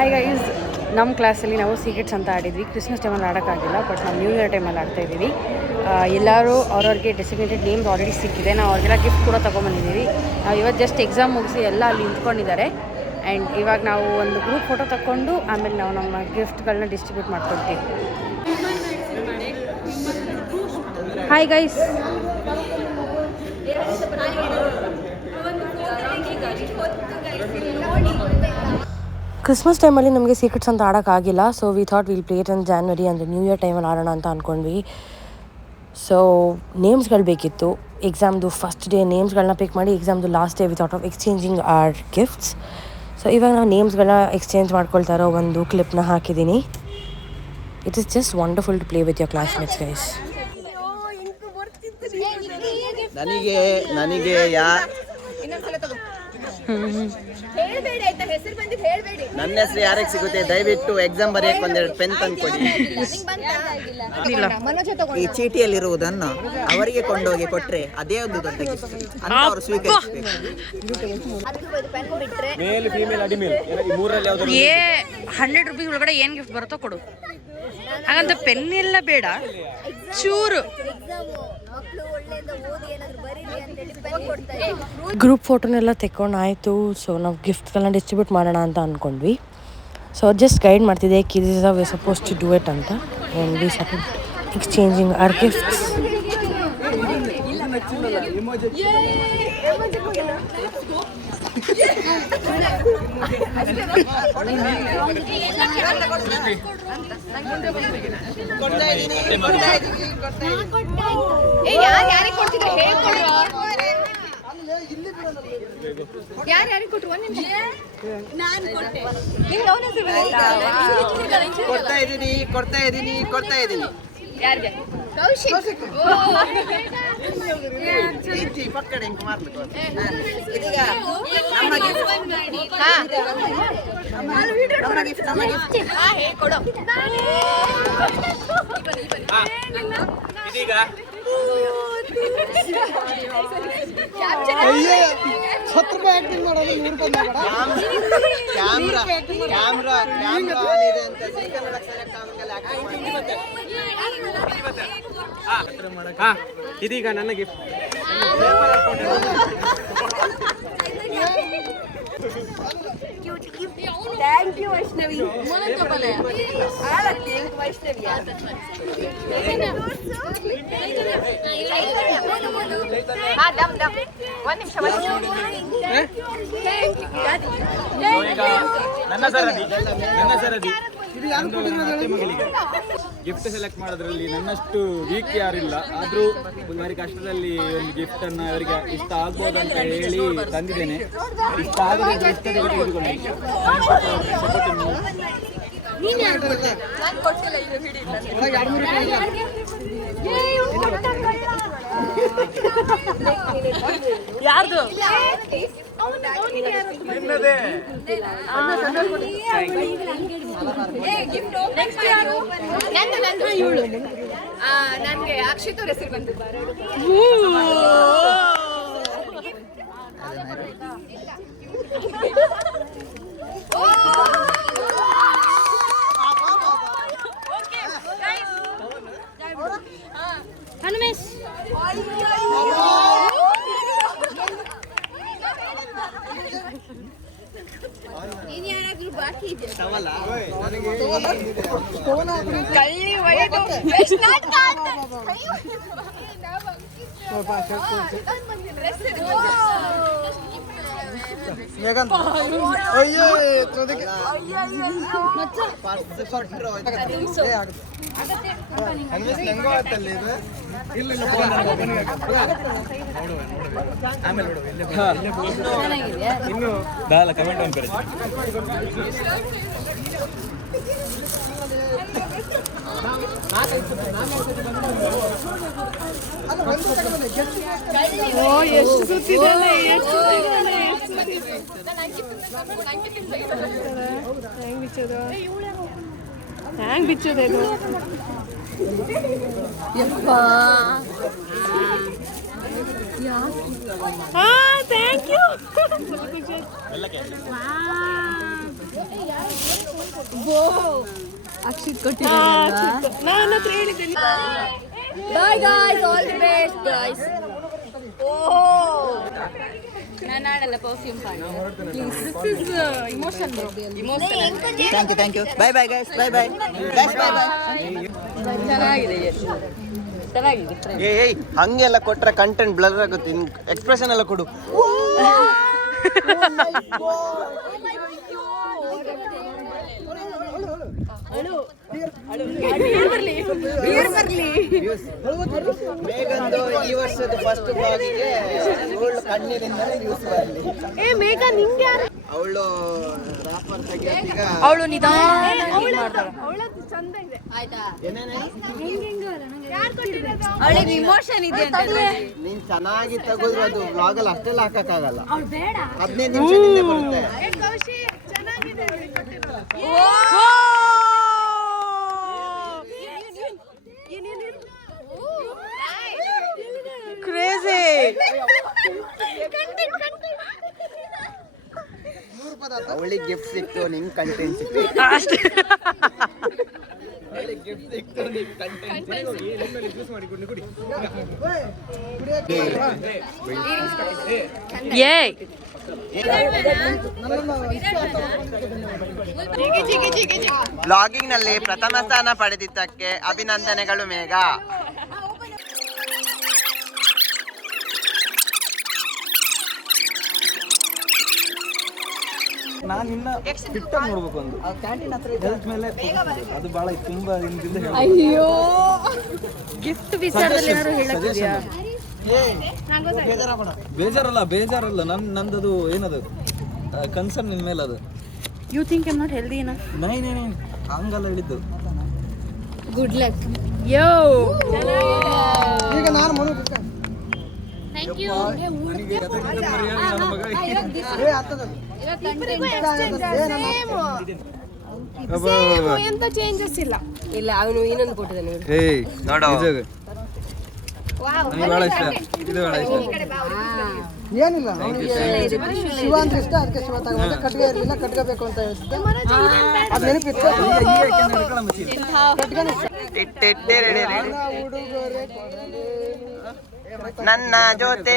Hi guys, ನಮ್ಮ ಕ್ಲಾಸಲ್ಲಿ ನಾವು ಸೀಕ್ರೆಟ್ಸ್ ಅಂತ ಆಡಿದ್ವಿ. ಕ್ರಿಸ್ಮಸ್ ಟೈಮಲ್ಲಿ ಆಡೋಕ್ಕಾಗಿಲ್ಲ, ಬಟ್ ನಾವು ನ್ಯೂ ಇಯರ್ ಟೈಮಲ್ಲಿ ಆಡ್ತಾಯಿದ್ದೀವಿ. ಎಲ್ಲರೂ ಅವ್ರವ್ರಿಗೆ ಡೆಸಿಗ್ನೇಟೆಡ್ ನೇಮ್ಸ್ ಆಲ್ರೆಡಿ ಸಿಕ್ಕಿದೆ. ನಾವು ಅವ್ರಿಗೆಲ್ಲ ಗಿಫ್ಟ್ ಕೂಡ ತೊಗೊಂಬಂದಿದ್ದೀವಿ. ನಾವು ಇವತ್ತು ಜಸ್ಟ್ ಎಕ್ಸಾಮ್ ಮುಗಿಸಿ ಎಲ್ಲ ಅಲ್ಲಿ ನಿಂತ್ಕೊಂಡಿದ್ದಾರೆ. ಆ್ಯಂಡ್ ಇವಾಗ ನಾವು ಒಂದು ಗ್ರೂಪ್ ಫೋಟೋ ತಗೊಂಡು ಆಮೇಲೆ ನಾವು ನಮ್ಮ ಗಿಫ್ಟ್ಗಳನ್ನ ಡಿಸ್ಟ್ರಿಬ್ಯೂಟ್ ಮಾಡ್ಕೊಳ್ತೀವಿ. ಹಾಯ್ ಗೈಸ್, ಕ್ರಿಸ್ಮಸ್ ಟೈಮಲ್ಲಿ ನಮಗೆ ಸೀಕ್ರೆಟ್ಸ್ ಅಂತ ಆಡೋಕ್ಕಾಗಿಲ್ಲ. So we thought will play it in January ಅಂದರೆ ನ್ಯೂ ಇಯರ್ ಟೈಮಲ್ಲಿ ಆಡೋಣ ಅಂತ ಅಂದ್ಕೊಂಡ್ವಿ. ಸೊ ನೇಮ್ಸ್ಗಳು ಬೇಕಿತ್ತು. ಎಕ್ಸಾಮ್ದು ಫಸ್ಟ್ ಡೇ ನೇಮ್ಸ್ಗಳನ್ನ ಪಿಕ್ ಮಾಡಿ, ಎಕ್ಸಾಮ್ದು last day we thought of exchanging our gifts. So ಇವಾಗ ನಾವು ನೇಮ್ಸ್ಗಳನ್ನ ಎಕ್ಸ್ಚೇಂಜ್ ಮಾಡ್ಕೊಳ್ತಾ ಇರೋ ಒಂದು ಕ್ಲಿಪ್ನ ಹಾಕಿದ್ದೀನಿ. It is just wonderful to play with your classmates guys. ನನಗೆ ನನ್ನ ಹೆಸರು ಯಾರಿಗೆ ಸಿಗುತ್ತೆ ದಯವಿಟ್ಟು ಎಕ್ಸಾಮ್ ಬರೆಯಕ್ಕೆ ಒಂದೆರಡು ಪೆನ್ ತಂದ್ಕೊಡಿ. ಈ ಚೀಟಿಯಲ್ಲಿರುವುದನ್ನು ಅವರಿಗೆ ಕೊಂಡೋಗಿ ಕೊಟ್ರೆ ಅದೇ ಒಂದು ದೊಡ್ಡ ಗಿಫ್ಟ್ ಅಂತ ಅವರು ಸ್ವೀಕರಿಸಬೇಕು. ₹100 ಒಳಗಡೆ ಏನು ಗಿಫ್ಟ್ ಬರುತ್ತೋ ಕೊಡು. ಹಾಗಂತ ಪೆನ್ ಎಲ್ಲ ಬೇಡ, ಚೂರು. ಗ್ರೂಪ್ ಫೋಟೋನೆಲ್ಲ ತೆಕ್ಕೊಂಡಾಯಿತು. ಸೊ ನಾವು ಗಿಫ್ಟ್ಗಳನ್ನ ಡಿಸ್ಟ್ರಿಬ್ಯೂಟ್ ಮಾಡೋಣ ಅಂತ ಅಂದ್ಕೊಂಡ್ವಿ. ಸೊ ಜಸ್ಟ್ ಗೈಡ್ ಮಾಡ್ತಿದ್ದೆ, this is how we are suppose to do it ಅಂತ. And we started exchanging our gifts. ಯಾರಿಗೆ ಕೊಡ್ತಿದ್ರೆ ಹೇಳ್ಕೊಡ್ರ. ಯಾರ್ಯಾರಿಗೆ ಕೊಟ್ರು? ಒಂದು ನಿಮಿಷ, ನಾನು ಕೊಟ್ಟೆ. ಕೊಡ್ತಾ ಇದ್ದೀನಿ ಯಾರಿಗೆ? ಕೌಶಿಕ್. ಪಕ್ಕಡೆ ಮಾಡ್ಬೇಕು. ಇದೀಗ ಇದೀಗ ನನ್ನ ಗಿಫ್ಟ್. Thank you Vaishnavi. ನನ್ನ ಸರದಿ ಗಿಫ್ಟ್ ಸೆಲೆಕ್ಟ್ ಮಾಡೋದ್ರಲ್ಲಿ ನನ್ನಷ್ಟು ವೀಕ್ ಯಾರಿಲ್ಲ. ಆದರೂ ಭಾರಿ ಕಷ್ಟದಲ್ಲಿ ಒಂದು ಗಿಫ್ಟ್ ಅನ್ನು ಅವರಿಗೆ ಇಷ್ಟ ಆಗ್ಬೋದು ಅಂತ ಹೇಳಿ ತಂದಿದ್ದೇನೆ. ಇಷ್ಟ ಆಗದೆ ತೆಗೆದುಕೊಂಡು ಯಾರ್ದು? ನನಗೆ ಅಕ್ಷಿತ್ ಅವ್ರ ಹೆಸರು ಬಂತು. ಹನುಮೇಶ್ ಇನ್ಯಾರಾದ್ರೂ ಬಾಕಿ ಇದೆ? ಕಳ್ಳಿ ಒಯ್ದು ಇನ್ನು ದಾಲ ಕಮೆಂಟ್ ಒಂದು ಎಷ್ಟು ಸುತ್ತಿದ್ದಾನೆ. ಹ್ಯಾಂಗ್ ಬಿಚ್ಚೋದು ಇದು? Thank you. ಅಕ್ಷಿತ್ ಕೊಟ್ಟಿದ್ದಾರೆ. Bye guys, all the best guys. ನಾನು ಆಡಲ್ಲ perfume party. This is emotion bro. Emotion. Thank you bye bye guys bye bye guys bye bye. ಚೆನ್ನಾಗಿದೆ. ಏಯ್ ಹಂಗೆಲ್ಲ ಕೊಟ್ರೆ ಕಂಟೆಂಟ್ ಬ್ಲರ್ ಆಗುತ್ತೆ. ಎಕ್ಸ್ಪ್ರೆಷನ್ ಎಲ್ಲ ಕೊಡು. ಮೇಘಂದು ಈ ವರ್ಷದ ಫಸ್ಟ್ ಬ್ಲಾಗಿಗೆ ಅವಳು ಕಣ್ಣಿನಿಂದ ನ್ಯೂಸ್ ಬರಲಿ. ಅವಳು ರಾಪರ್ ತೆಗಿಯೋದೀಗ ಅವಳು ನಿಧಾನ ಆಯ್ತಾ? ಏನೇನೇ ಅವಳಿಗೆ ಇಮೋಷನ್ ಇದೆ ಅಂತ. ನೀನ್ ಚೆನ್ನಾಗಿ ತೆಗೆದ್ರು ಅದು ಬ್ಲಾಗಲ್ಲಿ ಅಷ್ಟೆಲ್ಲ ಹಾಕಕ್ಕಾಗಲ್ಲ. 15 ನಿಮಿಷದಿಂದ ಬರುತ್ತೆ. ಕ್ರೇಜಿ. ಅವಳಿಗೆ ಗಿಫ್ಟ್ ಸಿಕ್ತು, ನಿಂಗೆ ಕಂಟೆಂಟ್ ಸಿಕ್ತು. ಅಷ್ಟೇ. ಅವಳಿಗೆ ಗಿಫ್ಟ್ ಸಿಕ್ತು, ನಿಂಗೆ ಕಂಟೆಂಟ್ ಏಯ್ ಬ್ಲಾಗಿಂಗ್ ನಲ್ಲಿ ಪ್ರಥಮ ಸ್ಥಾನ ಪಡೆದಿದ್ದಕ್ಕೆ ಅಭಿನಂದನೆಗಳು ಮೇಘ. ನಾನು ಇನ್ನ ಫಿಟ್ ಆಗಿ ನೋಡ್ಬೇಕು ಒಂದು ಕ್ಯಾಂಟೀನ್ ಹತ್ರ ಹೆಲ್ತ್ ಮೇಲೆ ಅದು ಬಹಳ ತುಂಬಾ ದಿನದಿಂದ ಅಯ್ಯೋ ಗಿಫ್ಟ್ ವಿಚಾರದಲ್ಲಿ ಏನಾದ್ರು ಹೇಳಕ್ಕಿದ್ಯಾ? ಬೇಜಾರಲ್ಲ ನಂದದು ಏನದು ಕನ್ಸರ್ನ್ ನಿನ್ ಮೇಲೆ ಅದು. You think I am not healthy ಏನಾ? ನೈ ಹಂಗಲ್ಲ ಹೇಳಿದ್ದು. Good luck. ಯೋ ಈಗ ನಾನು ಥ್ಯಾಂಕ್ ಯು. ಎಂತ ಚೇಂಜಸ್ ಇಲ್ಲ. ಇಲ್ಲ ಅವನು ಇನ್ನೊಂದು ಕೊಟ್ಟಿದ್ದಾನೆ. ನೋಡೋ ನನಗೆ ಬಹಳ ಇಷ್ಟ, ಇದು ಬಹಳ ಇಷ್ಟ. ಏನಿಲ್ಲ ಶಿವ ಅಂದ್ರೆ ಇಷ್ಟ, ಅದಕ್ಕೆ ಶಿವ ತಗೊಂಡೆ. ಕಟ್ಗೆ ಇರಲಿಲ್ಲ, ಕಟ್ಗೆ ಬೇಕು ಅಂತ ಹೇಳ್ತಿದ್ದೆ. ಅದು ನೆನಪಿತ್ತು. ಕಟ್ಗೆನೇ ಉಡುಗೊರೆ ನನ್ನ ಜೊತೆ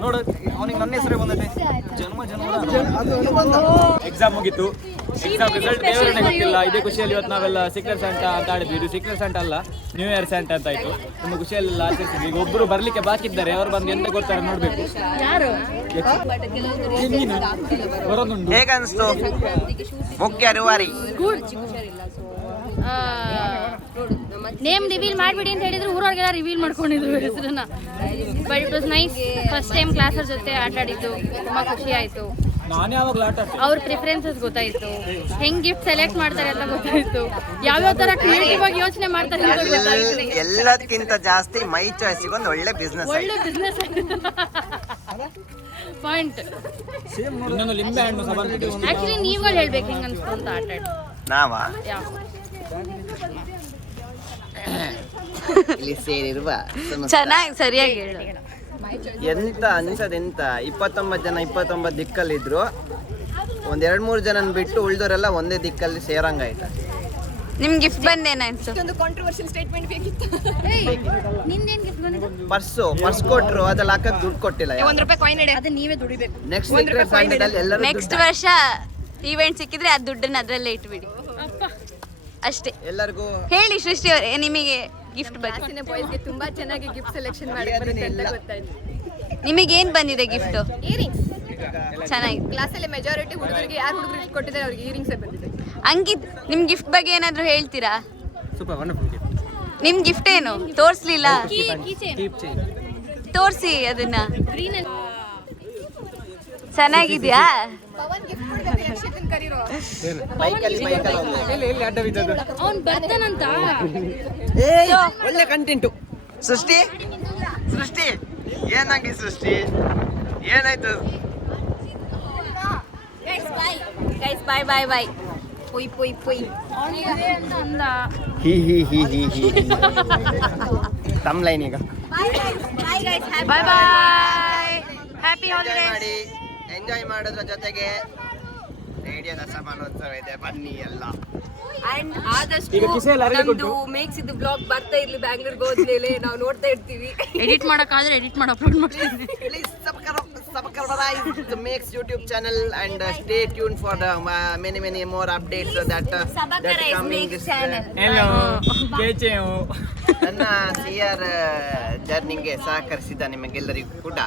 ನೋಡು ಅವನಿಗೆ ನನ್ನ ಹೆಸರೇ ಬಂದೈತೆ. ಜನ್ಮ ಎಕ್ಸಾಮ್ ಮುಗೀತು. ಎಕ್ಸಾಮ್ ರಿಸಲ್ಟ್ ದೇವರನ್ನೇ ಗೊತ್ತಿಲ್ಲ. ಇದೇ ಖುಷಿಯಲ್ಲಿ ಇವತ್ತು ನಾವೆಲ್ಲ ಸೀಕ್ರೆಟ್ ಸ್ಯಾಂಟಾ ಅಂತ ಆಡಿದ್ವಿ. ಇದು ಸೀಕ್ರೆಟ್ ಸ್ಯಾಂಟಾ ಅಲ್ಲ, ನ್ಯೂ ಇಯರ್ ಸ್ಯಾಂಟಾ ಅಂತ ಆಯ್ತು. ತುಂಬ ಖುಷಿಯಲ್ಲಿ ಆಚರಿಸಿದ್ವಿ. ಈಗ ಒಬ್ಬರು ಬರ್ಲಿಕ್ಕೆ ಬಾಕಿ ಇದ್ದಾರೆ. ಅವ್ರು ಬಂದು ಎಂತ ಕೊಡ್ತಾರೆ ನೋಡ್ಬೇಕು. ಯಾರು? ಬರೋದುಂಟು. ಹೇಗನ್ಸ್ತು ಮುಖ್ಯ ರೂವಾರಿ? ನೇಮ್ ರಿವೀಲ್ ಮಾಡ್ಬಿಡಿ ಅಂತ ಹೇಳಿದ್ರು ಊರವ್ರಿಗೆಲ್ಲ ರಿವೀಲ್ ಮಾಡ್ಕೊಂಡಿದ್ರು ಹೆಸರನ್ನ. But it was nice. First time ಕ್ಲಾಸರ್ ಜೊತೆ ಆಟ ಆಡಿದ್ದು ತುಂಬ ಖುಷಿ ಆಯಿತು. ನಾನು ಯಾವಾಗಲೂ ಆಟ ಆಡ್ತೀನಿ. ಅವ್ರ ಪ್ರಿಫರೆನ್ಸಸ್ ಗೊತ್ತಾಯಿತು, ಹೆಂಗೆ ಗಿಫ್ಟ್ ಸೆಲೆಕ್ಟ್ ಮಾಡ್ತಾರೆ ಅಂತ ಗೊತ್ತಾಯಿತು, ಯಾವ್ಯಾವ ಥರ ಕ್ರಿಯೇಟಿವ್ ಆಗಿ ಯೋಚನೆ ಮಾಡ್ತಾರೆ ಅಂತ ಗೊತ್ತಾಯಿತು. ಎಲ್ಲದಕ್ಕಿಂತ ಜಾಸ್ತಿ ಮೈ ಚಾಯ್ಸಿಗೆ ಒಂದು ಒಳ್ಳೆ ಬಿಸ್ನೆಸ್. ಒಳ್ಳೆ ಬಿಸ್ನೆಸ್ ಪಾಯಿಂಟ್. ಇನ್ನೊಂದು ಲಿಂಬೆ ಹಣ್ಣು ಸಹ ಬಂದಿದೆ. ಆ್ಯಕ್ಚುಲಿ ನೀವುಗಳು ಹೇಳ್ಬೇಕು ಹೆಂಗೆ ಅನ್ಸ್ತು ಅಂತ ಆಟ ಆಡಿ. ನಾವಾ ಯಾವ ಇಲ್ಲಿ ಸೇರಿರುವ ಚೆನ್ನಾಗಿ ಸರಿಯಾಗಿ ಹೇಳು. ಎಂತ ಅನ್ಸದೆಂತ 29 ದಿಕ್ಕಲ್ಲಿದ್ರು. ಒಂದ್ 2-3 ಜನ ಬಿಟ್ಟು ಉಳಿದವರೆಲ್ಲ ಒಂದೇ ದಿಕ್ಕಲ್ಲಿ ಸೇರಂಗಾಯ್ತ. ನಿಮ್ ಗಿಫ್ಟ್ ಬಂದೇನಾಯ್ತು? ನಿಂದೇನು ಗಿಫ್ಟ್ ಬಂದಿದೆ? ಪರ್ಸ್ ಕೊಟ್ರು, ಅದ್ರಲ್ಲಿ ಹಾಕಕ್ ದುಡ್ಡು ಕೊಟ್ಟಿಲ್ಲ. ಅದು ನೀವೇ ದುಡಿಬೇಕು. ನೆಕ್ಸ್ಟ್ ವರ್ಷ ಈವೆಂಟ್ ಸಿಕ್ಕಿದ್ರೆ ಆ ದುಡ್ಡನ್ನ ಅದ್ರಲ್ಲೇ ಇಟ್ಬಿಡಿ ಅಷ್ಟೇ. ಎಲ್ಲರಿಗೂ ಹೇಳಿ ಸೃಷ್ಟಿ ಅವರೇ, ನಿಮಗೆ ಗಿಫ್ಟ್ ಬಗ್ಗೆ. ಬಾಯ್ಸ್ಗೆ ತುಂಬಾ ಚೆನ್ನಾಗಿ ಗಿಫ್ಟ್ ಸೆಲೆಕ್ಷನ್ ಮಾಡಿ ಬರುತ್ತೆ ಅಂತ ಗೊತ್ತಾಯ್ತು. ನಿಮಗೇನು ಬಂದಿದೆ ಗಿಫ್ಟು? ಇಯರಿಂಗ್ಸ್. ಚೆನ್ನಾಗಿ. ಕ್ಲಾಸಲ್ಲಿ ಮೆಜಾರಿಟಿ ಹುಡುಗರಿಗೆ ಯಾರು ಹುಡುಗರು ಗಿಫ್ಟ್ ಕೊಟ್ಟಿದ್ದಾರೆ ಅವ್ರಿಗೆ ಇಯರಿಂಗ್ಸೇ ಬಂದಿದೆ. ಅಂಕಿತ್, ನಿಮ್ ಗಿಫ್ಟ್ ಬಗ್ಗೆ ಏನಾದರೂ ಹೇಳ್ತೀರಾ? Super wonderful gift. ನಿಮ್ ಗಿಫ್ಟ್ ಏನು ತೋರಿಸ್ಲಿಲ್ಲ? ತೋರಿಸಿ ಅದನ್ನ. ಚೆನ್ನಾಗಿದ್ಯಾ? ಪವನ್ ಗಿಫ್ಟ್ ಕೊಡ್ಬೇಕು, ರಕ್ಷಿತನ್ ಕರೀರೋ. ಬೈಕಲ್ಲಿ ಎಲ್ಲಿ ಅಡ್ಡ ಬಿದ್ದದ್ದು? ಅವ್ನು ಬರ್ತಾನಂತ. ಒಳ್ಳೆ ಕಂಟೆಂಟು. ಸೃಷ್ಟಿ ಏನಾಗಿ ಸೃಷ್ಟಿ ಏನಾಯ್ತು? ಗೈಸ್ ಬಾಯ್ ಬಾಯ್ ಬಾಯ್. ಪೊಯ್ ಪೊಯ್ ಪೊಯ್. ಅಂತ ಅಂದ. ಹಿ ತಮ್ ಲೈನ್ ಈಗ ಬಾಯ್ ಬಾಯ್, ಹ್ಯಾಪಿ ಹಾಲಿಡೇಸ್. ಎಂಜಾಯ್ ಮಾಡೋದ್ರ ಜೊತೆಗೆ ರೇಡಿಯೋ ದಸಮಾನೋತ್ಸವ ಇದೆ, ಬನ್ನಿ ಎಲ್ಲ. ಅಂಡ್ ಆದಷ್ಟು ನಮ್ದು ಮೇಕ್ಸ್ ಇದು ಬ್ಲಾಗ್ ಬರ್ತಾ ಇರ್ಲಿ, ಬ್ಯಾಂಗ್ಳೂರ್ಗೆ ಹೋದ್ಮೇಲೆ ನಾವು ನೋಡ್ತಾ ಇರ್ತೀವಿ. ಎಡಿಟ್ ಮಾಡೋಕ್ಕಾದ್ರೆ ಎಡಿಟ್ ಮಾಡಿ ಅಪ್ಲೋಡ್ ಮಾಡ್ತೀನಿ. Please subscribe the Makes YouTube channel and stay tuned for the many more updates that coming. Hello, KCM. ನನ್ನ ಸಿಆರ್ ಜರ್ನಿಗೆ ಸಹಕರಿಸಿದ ನಿಮಗೆಲ್ಲರಿಗೂ ಕೂಡ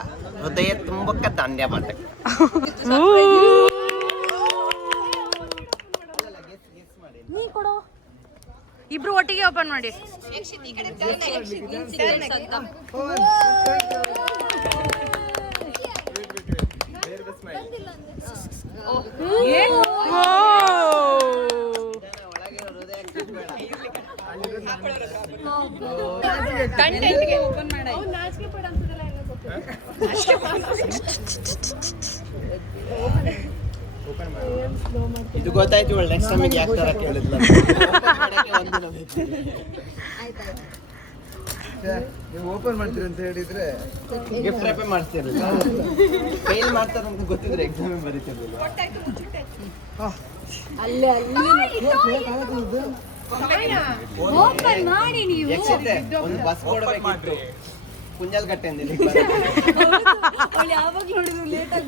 ಹೃದಯ ತುಂಬಕ್ಕ ಧನ್ಯವಾದ. ಇಬ್ರು ಒಟ್ಟಿಗೆ ಓಪನ್ ಮಾಡಿ. ಇದು ಗೊತ್ತಾಯ್ತು, ನೆಕ್ಸ್ಟ್ ಟೈಮಿಗೆ ಯಾಕೆ ತರ ಕೇಳಿದ್ಲ. ನೀವು ಓಪನ್ ಮಾಡ್ತೀರಿ ಅಂತ ಹೇಳಿದ್ರೆ ಗಿಫ್ಟ್ ರ್ಯಾಪೇ ಮಾಡ್ತಿರಲಿಲ್ಲ, ಫೇಲ್ ಮಾಡ್ತಾರೆ ಅಂತ ಗೊತ್ತಿದ್ರೆ ಎಕ್ಸಾಮ್ ಬರೀತಿರ್ಲಿಲ್ಲ. ಓಪನ್ ಮಾಡಿ ನೀವು. ಯಕ್ಷಿತೆ ಒಂದು ಬಸ್ ಕೊಡಬೇಕಿತ್ತು ಕುಂಜಲ್ಗಟ್ಟೆಯಿಂದ. ಯಾವಾಗ ನೋಡಿದ್ರು ಲೇಟ್ ಆಗಿ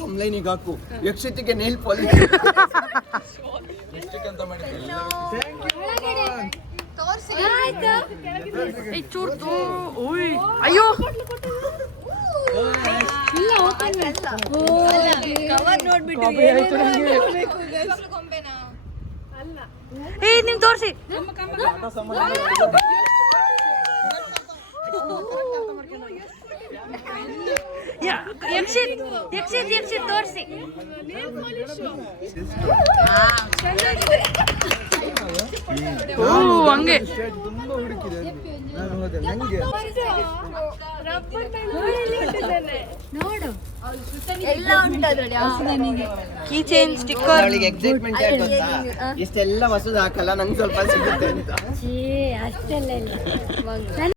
ತಮ್ಲೈನಿಗೆ ಹಾಕು, ಯಕ್ಷಿತಿಗೆ ನೇಲ್ ಪಾಲಿಶ್. ಅಯ್ಯೋ ಕವರ್ ನೋಡ್ಬಿಟ್ಟು ಏ ನಿಮ್ ತೋರ್ಸಿ. ಯಕ್ಷಿತ್ ತೋರ್ಸಿ. ಹಂಗೆ ತುಂಬಾ ಹುಡುಕಿದೆ, ನಾನು ಹೋದೆ. ನಂಗೆ ಎಲ್ಲ ಉಂಟದ್ರಲ್ಲಿ. Key chain, sticker. ಅವಳಿಗೆ ಎಕ್ಸೈಟ್ಮೆಂಟ್ ಯಾಕೆ ಗೊತ್ತಾ, ಇಷ್ಟೆಲ್ಲ ಹೊಸದು ಹಾಕಲ್ಲ, ನಂಗೆ ಸ್ವಲ್ಪ ಸಿಗುತ್ತೆ ಅಂತ. ಅಷ್ಟೆಲ್ಲ